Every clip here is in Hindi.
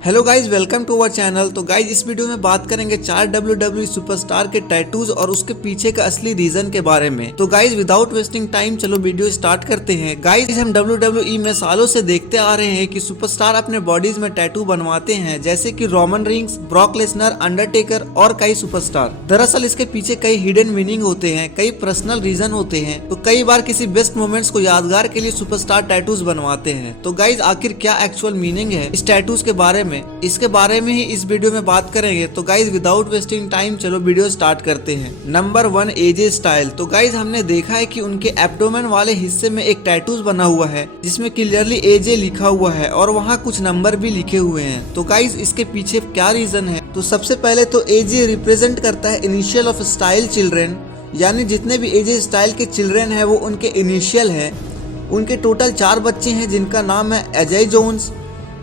Hello guys, welcome to our channel. तो गाइज इस वीडियो में बात करेंगे 4 WWE सुपरस्टार के टैटूज और उसके पीछे का असली रीजन के बारे में। तो गाइज विदाउट वेस्टिंग टाइम चलो वीडियो स्टार्ट करते हैं। गाइज हम WWE में सालों से देखते आ रहे हैं कि सुपरस्टार अपने बॉडीज में टैटू बनवाते हैं, जैसे कि Roman rings, Brock Lesnar, Undertaker और कई सुपरस्टार। दरअसल इसके पीछे कई हिडन मीनिंग होते हैं, कई पर्सनल रीजन होते हैं। तो कई बार किसी बेस्ट मोमेंट्स को यादगार के लिए सुपरस्टार टैटूज बनवाते हैं। तो गाइज आखिर क्या एक्चुअल मीनिंग है इस टैटूज के बारे में, इसके बारे में ही इस वीडियो में बात करेंगे। तो गाइज विदाउट वेस्टिंग टाइम चलो वीडियो स्टार्ट करते हैं। नंबर 1, एजे स्टाइल। तो गाइज हमने देखा है कि उनके एब्डोमेन वाले हिस्से में एक टैटूज बना हुआ है जिसमें क्लियरली एजे लिखा हुआ है और वहाँ कुछ नंबर भी लिखे हुए हैं। तो गाइज इसके पीछे क्या रीजन है? तो सबसे पहले तो एजे रिप्रेजेंट करता है इनिशियल ऑफ स्टाइल चिल्ड्रेन, यानी जितने भी एजे स्टाइल के चिल्ड्रेन है वो उनके इनिशियल है। उनके टोटल 4 बच्चे हैं जिनका नाम है Ajay Jones,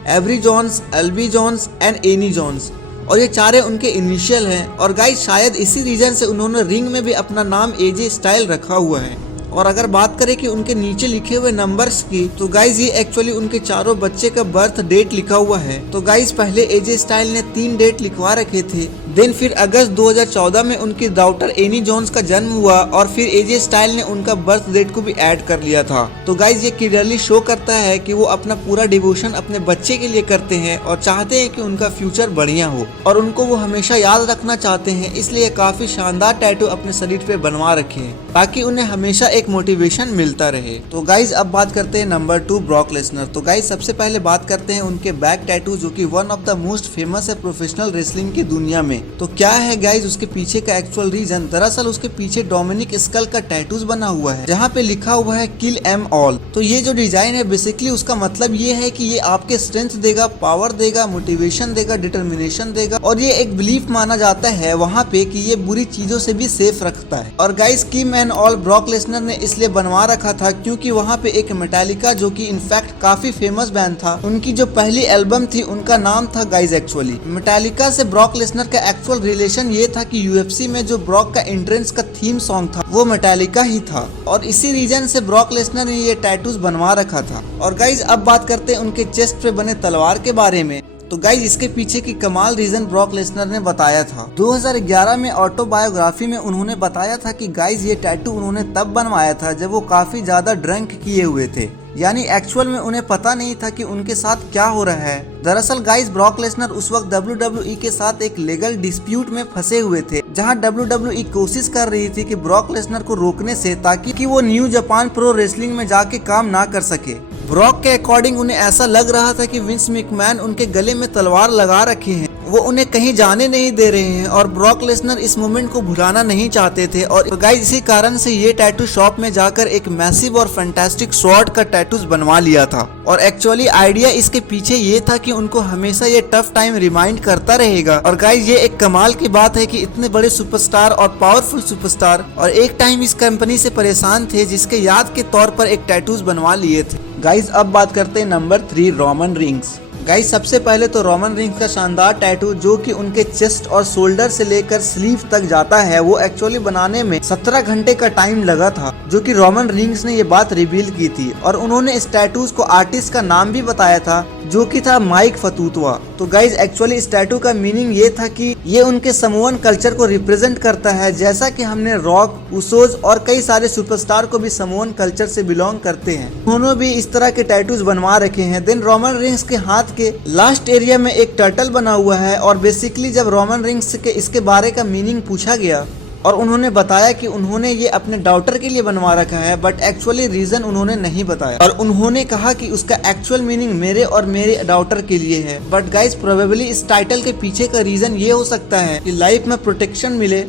Avery Jones, Albie Jones and Annie Jones, और ये चारे उनके इनिशियल हैं। और गाइस शायद इसी रीजन से उन्होंने रिंग में भी अपना नाम एजे स्टाइल रखा हुआ है। और अगर बात करें कि उनके नीचे लिखे हुए नंबर्स की, तो गाइज ये एक्चुअली उनके चारों बच्चे का बर्थ डेट लिखा हुआ है। तो गाइज पहले एजे स्टाइल ने 3 डेट लिखवा रखे थे, देन फिर अगस्त 2014 में उनकी डॉटर एनी जोन्स का जन्म हुआ और फिर एजे स्टाइल ने उनका बर्थ डेट को भी ऐड कर लिया था। तो गाइज ये क्लियरली शो करता है कि वो अपना पूरा डिवोशन अपने बच्चे के लिए करते हैं और चाहते हैं कि उनका फ्यूचर बढ़िया हो और उनको वो हमेशा याद रखना चाहते हैं। इसलिए काफी शानदार टैटू अपने शरीर पे बनवा रखे हैं ताकि उन्हें हमेशा एक मोटिवेशन मिलता रहे। तो गाइज अब बात करते हैं नंबर 2, ब्रॉक लेसनर। तो गाइज सबसे पहले बात करते हैं उनके बैक टैटू, जो कि one of the most famous है प्रोफेशनल रेसलिंग की दुनिया में। तो क्या है गाइज उसके पीछे का एक्चुअल रीजन? दरअसल उसके पीछे डोमिनिक स्कल का टैटूज बना हुआ है जहाँ पे लिखा हुआ है किल एम ऑल। तो ये जो डिजाइन है बेसिकली उसका मतलब ये है कि ये आपके स्ट्रेंथ देगा, पावर देगा, मोटिवेशन देगा, डिटर्मिनेशन देगा, और ये एक बिलीफ माना जाता है वहाँ पे कि ये बुरी चीजों से भी सेफ रखता है। और guys kill am all Brock Lesnar ने इसलिए बनवा रखा था क्योंकि वहाँ पे एक मेटालिका, जो कि इनफैक्ट काफी फेमस बैंड था, उनकी जो पहली एल्बम थी उनका नाम था गाइज एक्चुअली मेटालिका से ब्रॉक लेसनर का एक्चुअल रिलेशन ये था कि यूएफसी में जो ब्रॉक का एंट्रेंस का थीम सॉन्ग था वो मेटालिका ही था, और इसी रीजन से ब्रॉक लेसनर ने ये टैटूज बनवा रखा था। और गाइज अब बात करते हैं उनके चेस्ट पे बने तलवार के बारे में। तो गाइज इसके पीछे की कमाल रीजन ब्रॉक लेसनर ने बताया था। 2011 में ऑटोबायोग्राफी में उन्होंने बताया था कि गाइज ये टैटू उन्होंने तब बनवाया था जब वो काफी ज्यादा ड्रंक किए हुए थे, यानी एक्चुअल में उन्हें पता नहीं था कि उनके साथ क्या हो रहा है। दरअसल गाइज ब्रॉक लेसनर उस वक्त WWE के साथ एक लीगल डिस्प्यूट में फंसे हुए थे, जहां WWE कोशिश कर रही थी कि ब्रॉक लेसनर को रोकने से, ताकि वो न्यू जापान प्रो रेसलिंग में जाके काम ना कर सके। ब्रॉक के अकॉर्डिंग उन्हें ऐसा लग रहा था कि विंस मैकमैन उनके गले में तलवार लगा रखे हैं, वो उन्हें कहीं जाने नहीं दे रहे हैं, और ब्रॉक लेसनर इस मोमेंट को भुलाना नहीं चाहते थे। और गाइस इसी कारण से ये टैटू शॉप में जाकर एक मैसिव और फैंटास्टिक स्वॉर्ड का टैटूज बनवा लिया था। और एक्चुअली आइडिया इसके पीछे ये था कि उनको हमेशा ये टफ टाइम रिमाइंड करता रहेगा। और गाइस ये एक कमाल की बात है कि इतने बड़े सुपरस्टार और पावरफुल सुपरस्टार और एक टाइम इस कंपनी से परेशान थे, जिसके याद के तौर पर एक टैटूज बनवा लिए थे। गाइस अब बात करते हैं नंबर 3, रोमन रिंग्स। गाइस सबसे पहले तो रोमन रिंग्स का शानदार टैटू, जो कि उनके चेस्ट और शोल्डर से लेकर स्लीव तक जाता है, वो एक्चुअली बनाने में 17 घंटे का टाइम लगा था, जो कि रोमन रिंग्स ने ये बात रिवील की थी। और उन्होंने इस टैटूज को आर्टिस्ट का नाम भी बताया था, जो कि था माइक फतूतवा। तो गाइज एक्चुअली इस टैटू का मीनिंग ये था कि ये उनके समोअन कल्चर को रिप्रेजेंट करता है, जैसा कि हमने रॉक, उसोज और कई सारे सुपरस्टार को भी समोअन कल्चर से बिलोंग करते हैं, उन्होंने भी इस तरह के टैटूज बनवा रखे हैं। देन रोमन रिंग्स के हाथ के लास्ट एरिया में एक टर्टल बना हुआ है, और बेसिकली जब रोमन रिंग्स के इसके बारे का मीनिंग पूछा गया और उन्होंने बताया कि उन्होंने ये अपने डॉटर के लिए बनवा रखा है, बट एक्चुअली रीजन उन्होंने नहीं बताया, और उन्होंने कहा कि उसका एक्चुअल मीनिंग मेरे और मेरे डॉटर के लिए है। बट गाइस प्रोबेबली इस टाइटल के पीछे का रीजन ये हो सकता है कि लाइफ में प्रोटेक्शन मिले,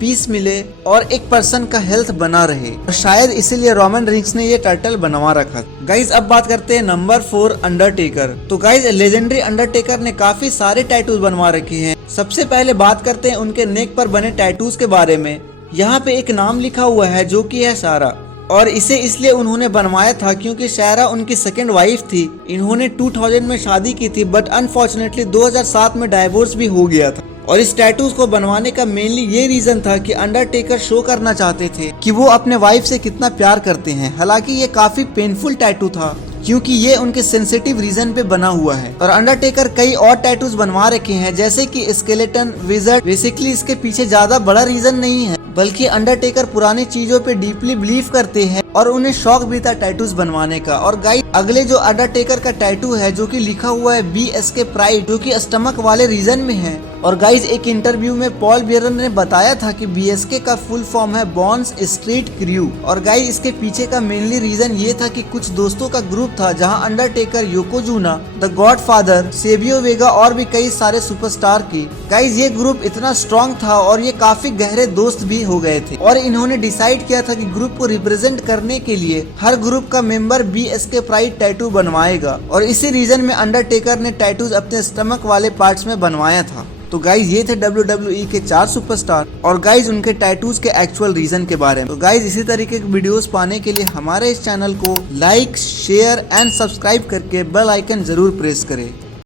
पीस मिले और एक पर्सन का हेल्थ बना रहे, और शायद इसीलिए रोमन रिंग्स ने ये टर्टल बनवा रखा। गाइज अब बात करते हैं नंबर 4, अंडरटेकर। तो गाइज लेजेंडरी अंडरटेकर ने काफी सारे टैटूज बनवा रखे हैं। सबसे पहले बात करते हैं उनके नेक पर बने टैटूज के बारे में। यहाँ पे एक नाम लिखा हुआ है जो कि है सारा, और इसे इसलिए उन्होंने बनवाया था क्योंकि शायरा उनकी सेकंड वाइफ थी। इन्होंने 2000 में शादी की थी, बट अनफॉर्चुनेटली 2007 में डाइवोर्स भी हो गया था। और इस टैटूज को बनवाने का मेनली ये रीजन था कि अंडरटेकर शो करना चाहते थे कि वो अपने वाइफ से कितना प्यार करते हैं। हालांकि ये काफी पेनफुल टैटू था, क्योंकि ये उनके सेंसिटिव रीजन पे बना हुआ है। और अंडरटेकर कई और टैटूज बनवा रखे हैं जैसे कि स्केलेटन, विजर्ड। बेसिकली इसके पीछे ज्यादा बड़ा रीजन नहीं है, बल्कि अंडरटेकर पुरानी चीजों पे डीपली बिलीव करते हैं और उन्हें शौक भी था टैटूज बनवाने का। और गाइस अगले जो अंडरटेकर का टैटू है जो कि लिखा हुआ है BSK प्राइड, जो कि स्टमक वाले रीजन में है। और गाइस एक इंटरव्यू में पॉल बियरन ने बताया था कि BSK का फुल फॉर्म है बॉन्स स्ट्रीट क्रू। और गाइस इसके पीछे का मेनली रीजन ये था कि कुछ दोस्तों का ग्रुप था जहां Undertaker, Yokozuna, the Godfather, Savio Vega और भी कई सारे सुपरस्टार की गाइस ये ग्रुप इतना स्ट्रॉन्ग था और ये काफी गहरे दोस्त भी हो गए थे। और इन्होंने डिसाइड किया था कि ग्रुप को रिप्रेजेंट करने के लिए हर ग्रुप का मेंबर BSK प्राइड टैटू बनवाएगा। और इसी रीजन में अंडरटेकर ने टैटूज अपने स्टमक वाले पार्ट्स में बनवाया था। तो गाइज ये थे WWE के 4 सुपरस्टार और गाइज उनके टैटूज के एक्चुअल रीजन के बारे में। तो गाइज इसी तरीके के वीडियोस पाने के लिए हमारे इस चैनल को लाइक, शेयर एंड सब्सक्राइब करके बेल आइकन जरूर प्रेस करें।